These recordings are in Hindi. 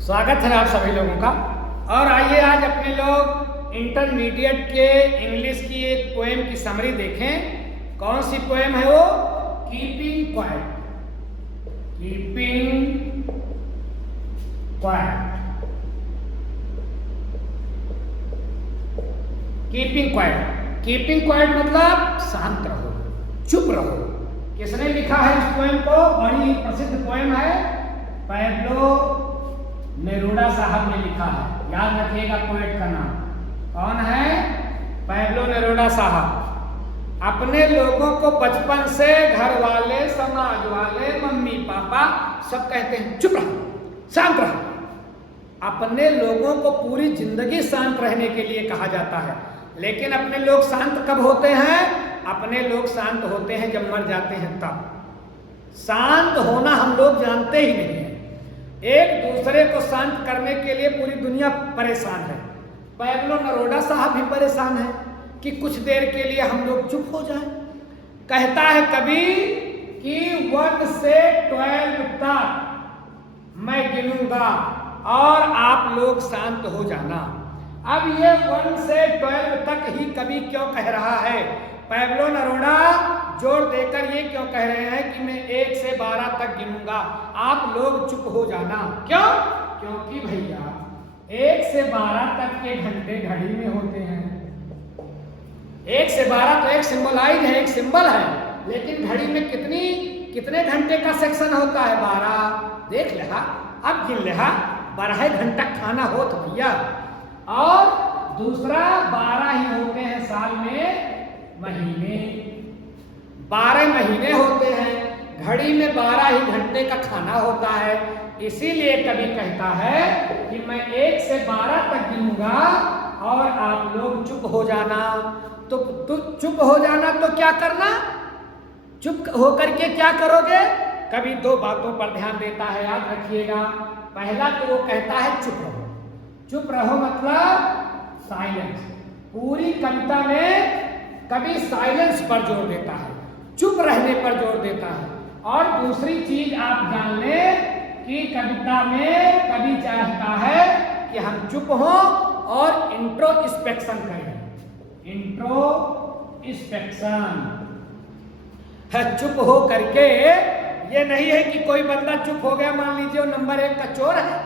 स्वागत है आप सभी लोगों का। और आइए आज अपने लोग इंटरमीडिएट के इंग्लिश की एक पोएम की समरी देखें। कौन सी पोएम है वो? Keeping quiet. Keeping quiet. Keeping quiet. Keeping quiet मतलब शांत रहो, चुप रहो। किसने लिखा है इस पोएम को? बड़ी ही प्रसिद्ध पोएम है, पैब्लो नेरूदा साहब ने लिखा है। याद रखिएगा पोएट का नाम। कौन है? पैब्लो नेरूदा साहब। अपने लोगों को बचपन से घर वाले, समाज वाले, मम्मी पापा सब कहते हैं चुप रहो, शांत रहो। अपने लोगों को पूरी जिंदगी शांत रहने के लिए कहा जाता है, लेकिन अपने लोग शांत कब होते हैं? अपने लोग शांत होते हैं जब मर जाते हैं तब। शांत होना हम लोग जानते ही नहीं है। एक दूसरे को शांत करने के लिए पूरी दुनिया परेशान है। पैब्लो नेरूदा साहब भी परेशान है कि कुछ देर के लिए हम लोग चुप हो जाएं। कहता है कभी कि 1 से 12 तक मैं गिनूंगा और आप लोग शांत हो जाना। अब ये 1 से 12 तक ही कभी क्यों कह रहा है? पैब्लो नेरूदा जोर देकर ये क्यों कह रहे हैं कि मैं 1 से 12 तक गिनूंगा, आप लोग चुप हो जाना। क्यों? क्योंकि भैया 1 से 12 तक के घंटे घड़ी में होते हैं। 1 से 12 तो एक सिंबलाइज है, एक सिंबल है, लेकिन घड़ी में कितने घंटे का सेक्शन होता है? 12। देख ले, अब गिन ले, 12 घंटा खाना हो तो भैया। और दूसरा 12 ही होते हैं साल में महीने, 12 महीने होते हैं। घड़ी में 12 ही घंटे का खाना होता है। इसीलिए कभी कहता है कि मैं 1 से 12 तक गिनूंगा और आप लोग चुप हो जाना। तो चुप हो जाना तो क्या करना? चुप होकर के क्या करोगे? कभी 2 बातों पर ध्यान देता है, याद रखिएगा। पहला तो वो कहता है चुप रहो। चुप रहो मतलब साइलेंस। पूरी कविता में कभी साइलेंस पर जोर देता है, चुप रहने पर जोर देता है। और दूसरी चीज आप जान लें कि कविता में कभी चाहता है कि हम चुप हों और इंट्रोस्पेक्शन करें। इंट्रोस्पेक्शन है चुप हो करके। ये नहीं है कि कोई बंदा चुप हो गया, मान लीजिए वो नंबर 1 का चोर है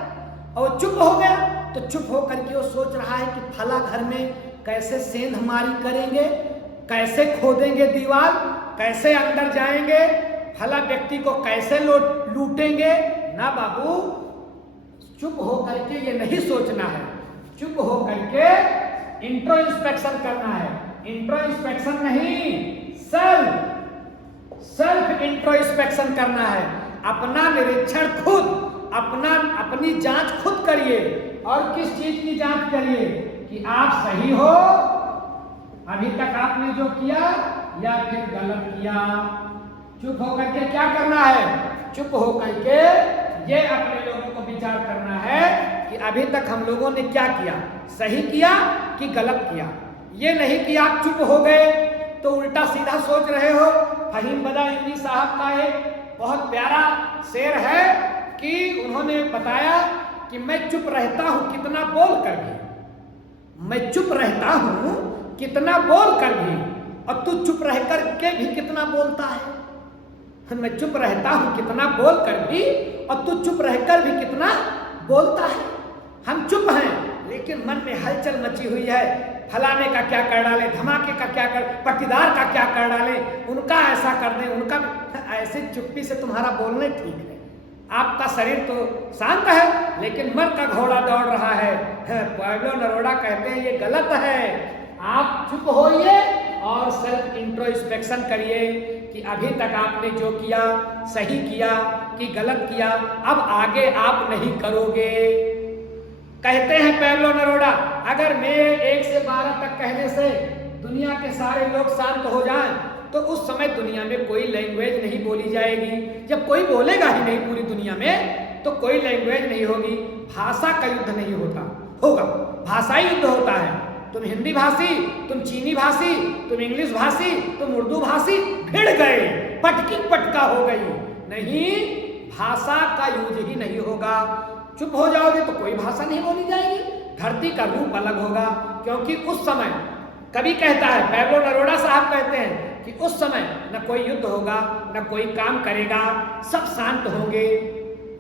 और चुप हो गया, तो चुप हो करके वो सोच रहा है कि फला घर में कैसे सेंधमारी करेंगे, कैसे खोदेंगे दीवार, कैसे अंदर जाएंगे, फला व्यक्ति को कैसे लूटेंगे। ना बाबू, चुप हो करके ये नहीं सोचना है। चुप हो करके इंट्रोस्पेक्शन करना है। इंट्रोस्पेक्शन नहीं, सेल्फ इंट्रोस्पेक्शन करना है। अपना निरीक्षण खुद, अपनी जांच खुद करिए। और किस चीज की जांच करिए? कि आप सही हो अभी तक आपने जो किया या फिर गलत किया। चुप होकर के क्या करना है? चुप होकर के ये अपने लोगों को विचार करना है कि अभी तक हम लोगों ने क्या किया, सही किया कि गलत किया। ये नहीं कि आप चुप हो गए तो उल्टा सीधा सोच रहे हो। फहीम बदायूनी साहब का एक बहुत प्यारा शेर है कि उन्होंने बताया कि मैं चुप रहता हूं कितना बोल कर भी, मैं चुप रहता हूं कितना बोल कर भी, और तू चुप रह कर के भी कितना बोलता है। मैं चुप रहता हूं कितना बोल कर भी, और तू चुप रहकर भी कितना बोलता है। हम चुप हैं लेकिन मन में हलचल मची हुई है। फलाने का क्या कर डाले, धमाके का क्या कर, पट्टीदार का क्या कर डाले, उनका ऐसा कर दें, उनका ऐसे चुप्पी से तुम्हारा बोलना ठीक है। आपका शरीर तो शांत है लेकिन मन का घोड़ा दौड़ रहा है। पैब्लो नेरूदा कहते हैं ये गलत है। आप चुप होइए और सेल्फ इंट्रोस्पेक्शन करिए कि अभी तक आपने जो किया सही किया कि गलत किया, अब आगे आप नहीं करोगे। कहते हैं पैब्लो नेरूदा, अगर मैं 1 से 12 तक कहने से दुनिया के सारे लोग शांत हो जाएं तो उस समय दुनिया में कोई लैंग्वेज नहीं बोली जाएगी। जब कोई बोलेगा ही नहीं पूरी दुनिया में तो कोई लैंग्वेज नहीं होगी। भाषा का युद्ध नहीं होगा, भाषाई युद्ध होता है। तुम हिंदी भाषी, तुम चीनी भाषी, तुम इंग्लिश भाषी, तुम उर्दू भाषी भिड़ गए, पटकी पटका हो गई। नहीं, भाषा का यूज ही नहीं होगा। चुप हो जाओगे तो कोई भाषा नहीं बोली जाएगी, धरती का रूप अलग होगा। क्योंकि उस समय कवि कहता है, पैब्लो नेरुदा साहब कहते हैं कि उस समय न कोई युद्ध होगा, न कोई काम करेगा, सब शांत होंगे।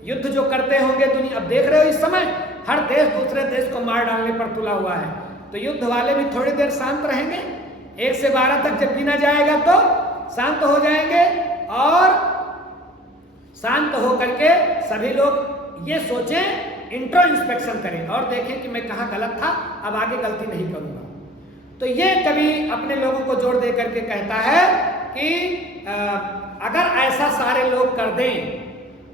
युद्ध जो करते होंगे दुनिया, अब देख रहे हो इस समय हर देश दूसरे देश को मार डालने पर तुला हुआ है, तो युद्ध वाले भी थोड़ी देर शांत रहेंगे। 1 से 12 तक जब गिना जाएगा तो शांत हो जाएंगे और शांत होकर के सभी लोग ये सोचें, इंट्रोस्पेक्शन करें और देखें कि मैं कहाँ गलत था, अब आगे गलती नहीं करूंगा। तो ये कवि अपने लोगों को जोर दे करके कहता है कि अगर ऐसा सारे लोग कर दें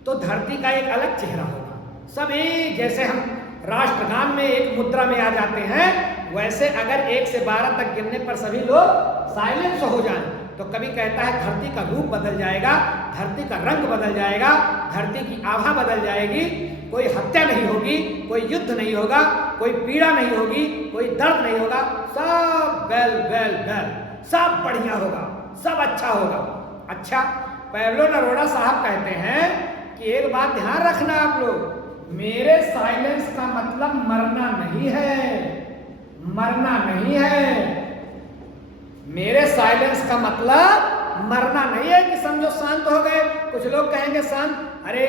तो धरती का एक अलग चेहरा होगा। सब एक जैसे हम राष्ट्रगान में एक मुद्रा में आ जाते हैं, वैसे अगर 1 से 12 तक गिनने पर सभी लोग साइलेंस हो जाएं तो कवि कहता है धरती का रूप बदल जाएगा, धरती का रंग बदल जाएगा, धरती की आभा बदल जाएगी। कोई हत्या नहीं होगी, कोई युद्ध नहीं होगा, कोई पीड़ा नहीं होगी, कोई दर्द नहीं होगा, सब वेल वेल वेल, सब बढ़िया होगा, सब अच्छा होगा। अच्छा, पैब्लो नेरुदा साहब कहते हैं कि एक बात ध्यान रखना आप लोग, मेरे साइलेंस का मतलब मरना नहीं है, मरना नहीं है। मेरे साइलेंस का मतलब मरना नहीं है कि समझो शांत हो गए। कुछ लोग कहेंगे शांत, अरे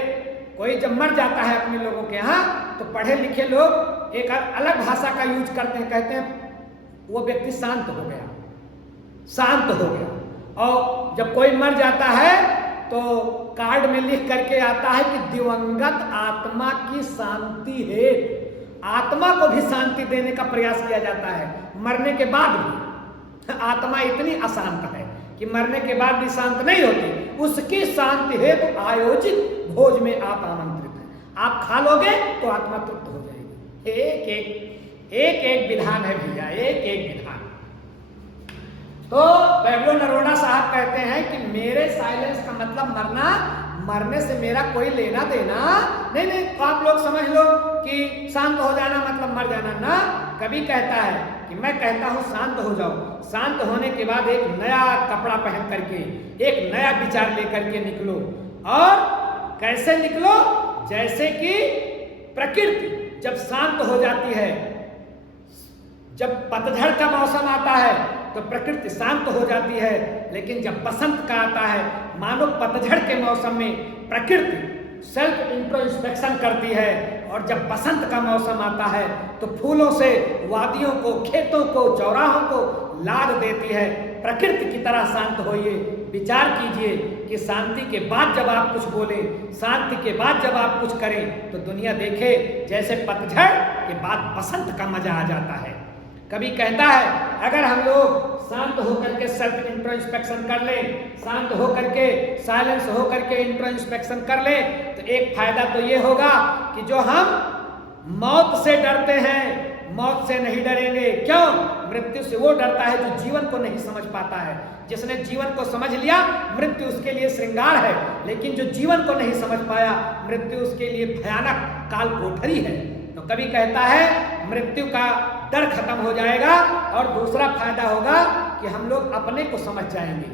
कोई जब मर जाता है अपने लोगों के यहाँ तो पढ़े लिखे लोग एक अलग भाषा का यूज करते हैं, कहते हैं वो व्यक्ति शांत हो गया, शांत हो गया। और जब कोई मर जाता है तो कार्ड में लिख करके आता है कि दिवंगत आत्मा की शांति है। आत्मा को भी शांति देने का प्रयास किया जाता है मरने के बाद भी। आत्मा इतनी अशांत है कि मरने के बाद भी शांत नहीं होती, उसकी शांति हेतु तो आयोजित भोज में आप आमंत्रित हैं। आप खा लोगे तो आत्मा तृप्त हो जाएगी। एक विधान है भैया, एक विधान। तो पैब्लो नेरुदा साहब कहते हैं कि मेरे साइलेंस का मतलब मरना, मरने से मेरा कोई लेना देना नहीं। तो आप लोग समझ लो कि शांत हो जाना मतलब मर जाना ना। कभी कहता है कि मैं कहता हूं शांत हो जाओ, शांत होने के बाद एक नया कपड़ा पहन करके, एक नया विचार लेकर के निकलो। और कैसे निकलो? जैसे कि प्रकृति जब शांत हो जाती है, जब पतझड़ का मौसम आता है तो प्रकृति शांत हो जाती है, लेकिन जब बसंत का आता है, मानो पतझड़ के मौसम में प्रकृति सेल्फ इंट्रोस्पेक्शन करती है, और जब बसंत का मौसम आता है तो फूलों से वादियों को, खेतों को, चौराहों को लाद देती है। प्रकृति की तरह शांत होइए। विचार कीजिए कि शांति के बाद जब आप कुछ बोले, शांति के बाद जब आप कुछ करें तो दुनिया देखे जैसे पतझड़ के बाद बसंत का मजा आ जाता है। कभी कहता है अगर हम लोग शांत होकर के सेल्फ इंट्रोस्पेक्शन कर ले, शांत होकर के साइलेंस होकर के इंट्रोस्पेक्शन कर ले, तो एक फायदा तो ये होगा कि जो हम मौत से डरते हैं, मौत से नहीं डरेंगे। क्यों? मृत्यु से वो डरता है जो जीवन को नहीं समझ पाता है। जिसने जीवन को समझ लिया, मृत्यु उसके लिए श्रृंगार है, लेकिन जो जीवन को नहीं समझ पाया, मृत्यु उसके लिए भयानक काल कोठरी है। तो कभी कहता है मृत्यु का डर खत्म हो जाएगा, और दूसरा फायदा होगा कि हम लोग अपने को समझ जाएंगे।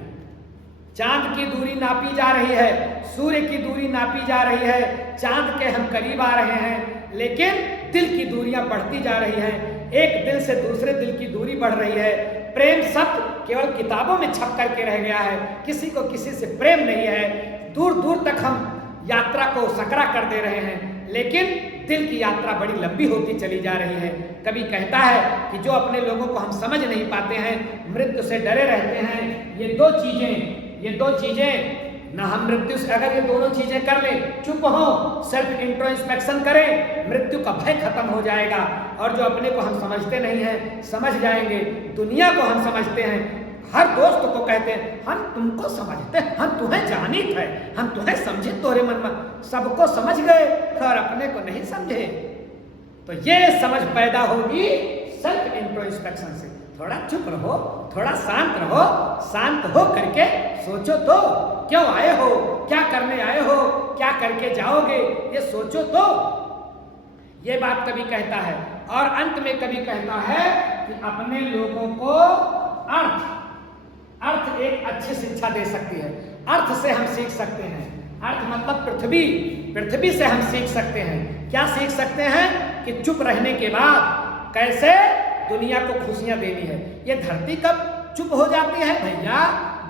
चांद की दूरी नापी जा रही है, सूर्य की दूरी नापी जा रही है, चांद के हम करीब आ रहे हैं, लेकिन दिल की दूरियां बढ़ती जा रही हैं। एक दिल से दूसरे दिल की दूरी बढ़ रही है। प्रेम शब्द केवल किताबों में छप करके रह गया है, किसी को किसी से प्रेम नहीं है। दूर दूर तक हम यात्रा को सकरा कर दे रहे हैं, लेकिन दिल की यात्रा बड़ी लंबी होती चली जा रही है। कभी कहता है कि जो अपने लोगों को हम समझ नहीं पाते हैं, मृत्यु से डरे रहते हैं, ये दो चीजें ना, हम मृत्यु से अगर ये दोनों चीजें कर लें, चुप हो, सेल्फ इंट्रोस्पेक्शन करें, मृत्यु का भय खत्म हो जाएगा। और जो अपने को हम समझते नहीं हैं, समझ जाएंगे। दुनिया को हम समझते हैं, हर दोस्त को कहते हैं हम तुमको समझते हैं, हम तुम्हें जानित है, हम तुम्हें समझे, तोरे मन में सबको समझ गए और अपने को नहीं समझे। तो ये समझ पैदा होगी सेल्फ इंट्रोस्पेक्शन से। थोड़ा चुप रहो, थोड़ा शांत रहो, शांत हो करके सोचो तो, क्यों आए हो, क्या करने आए हो, क्या करके जाओगे, ये सोचो तो। ये बात कभी कहता है। और अंत में कभी कहता है कि अपने लोगों को अर्थ एक अच्छी शिक्षा दे सकती है। अर्थ से हम सीख सकते हैं। अर्थ मतलब पृथ्वी। पृथ्वी से हम सीख सकते हैं। क्या सीख सकते हैं? कि चुप रहने के बाद कैसे दुनिया को खुशियां देनी है। ये धरती कब चुप हो जाती है भैया?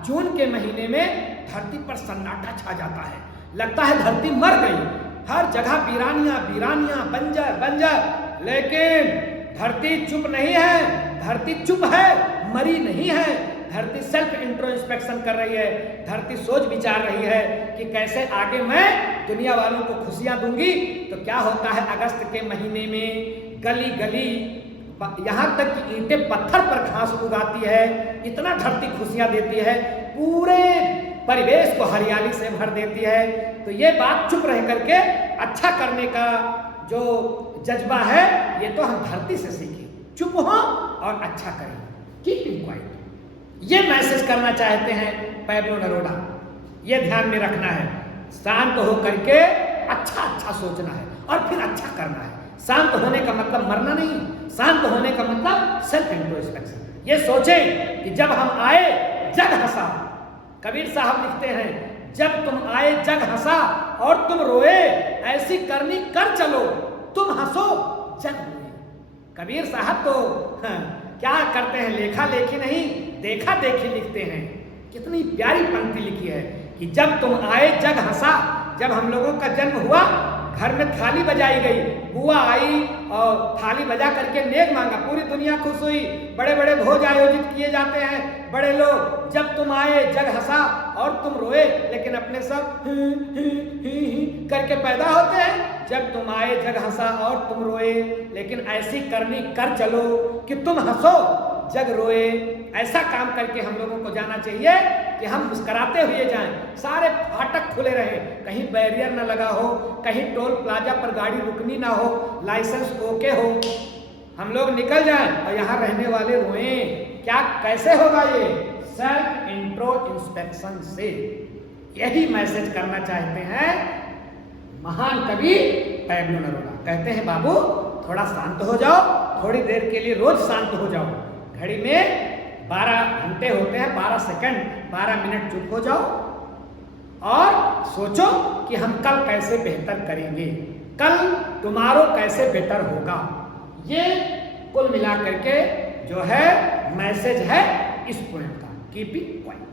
जून के महीने में धरती पर सन्नाटा छा जाता है, लगता है धरती मर गई, हर जगह वीरानियां वीरानियां, बंजर बंजर। लेकिन धरती चुप नहीं है, धरती चुप है, मरी नहीं है। धरती सेल्फ इंट्रोस्पेक्शन कर रही है, धरती सोच विचार रही है कि कैसे आगे मैं दुनिया वालों को खुशियां दूंगी। तो क्या होता है, अगस्त के महीने में गली गली, यहां तक कि ईंटें पत्थर पर घास उगाती है, इतना धरती खुशियां देती है, पूरे परिवेश को हरियाली से भर देती है। तो ये बात चुप रह करके अच्छा करने का जो जज्बा है, ये तो हम धरती से सीखें, चुप हो और अच्छा करें, कीपिंग क्वाइट। ये मैसेज करना चाहते हैं पैब्लो नेरुदा। ये ध्यान में रखना है, शांत हो करके अच्छा अच्छा सोचना है और फिर अच्छा करना है। शांत होने का मतलब मरना नहीं, शांत होने का मतलब सेल्फ इंट्रोस्पेक्शन। ये सोचें कि जब हम आए जग हंसा, कबीर साहब लिखते हैं, जब तुम आए जग हंसा और तुम रोए, ऐसी करनी कर चलो, तुम हंसो जग रोए। कबीर साहब तो क्या करते हैं, लेखा लेखी नहीं देखा देखी लिखते हैं। कितनी प्यारी पंक्ति लिखी है कि जब तुम आए जग हंसा। जब हम लोगों का जन्म हुआ, घर में थाली बजाई गई, बुआ आई और थाली बजा करके नेक मांगा, पूरी दुनिया खुश हुई, बड़े बड़े भोज आयोजित किए जाते हैं, बड़े लोग। जब तुम आए जग हंसा और तुम रोए, लेकिन अपने सब ही करके पैदा होते हैं। जब तुम आए जग हंसा और तुम रोए, लेकिन ऐसी करनी कर चलो कि तुम हंसो जग रोए। ऐसा काम करके हम लोगों को जाना चाहिए कि हम मुस्कुराते हुए जाएं, सारे फाटक खुले रहे, कहीं बैरियर ना लगा हो, कहीं टोल प्लाजा पर गाड़ी रुकनी ना हो, लाइसेंस ओके हो, हम लोग निकल जाएं और यहाँ रहने वाले रोएं। क्या कैसे होगा ये? सेल्फ इंट्रो इंस्पेक्शन से। यही मैसेज करना चाहते हैं महान कवि पैब्लो नेरुदा। कहते हैं बाबू थोड़ा शांत हो जाओ, थोड़ी देर के लिए रोज शांत हो जाओ। घड़ी में 12 घंटे होते हैं, 12 सेकंड, 12 मिनट चुप हो जाओ और सोचो कि हम कल कैसे बेहतर करेंगे, कल टुमारो कैसे बेटर होगा। ये कुल मिला करके जो है मैसेज है इस पॉइंट का, कीपिंग क्वाइट।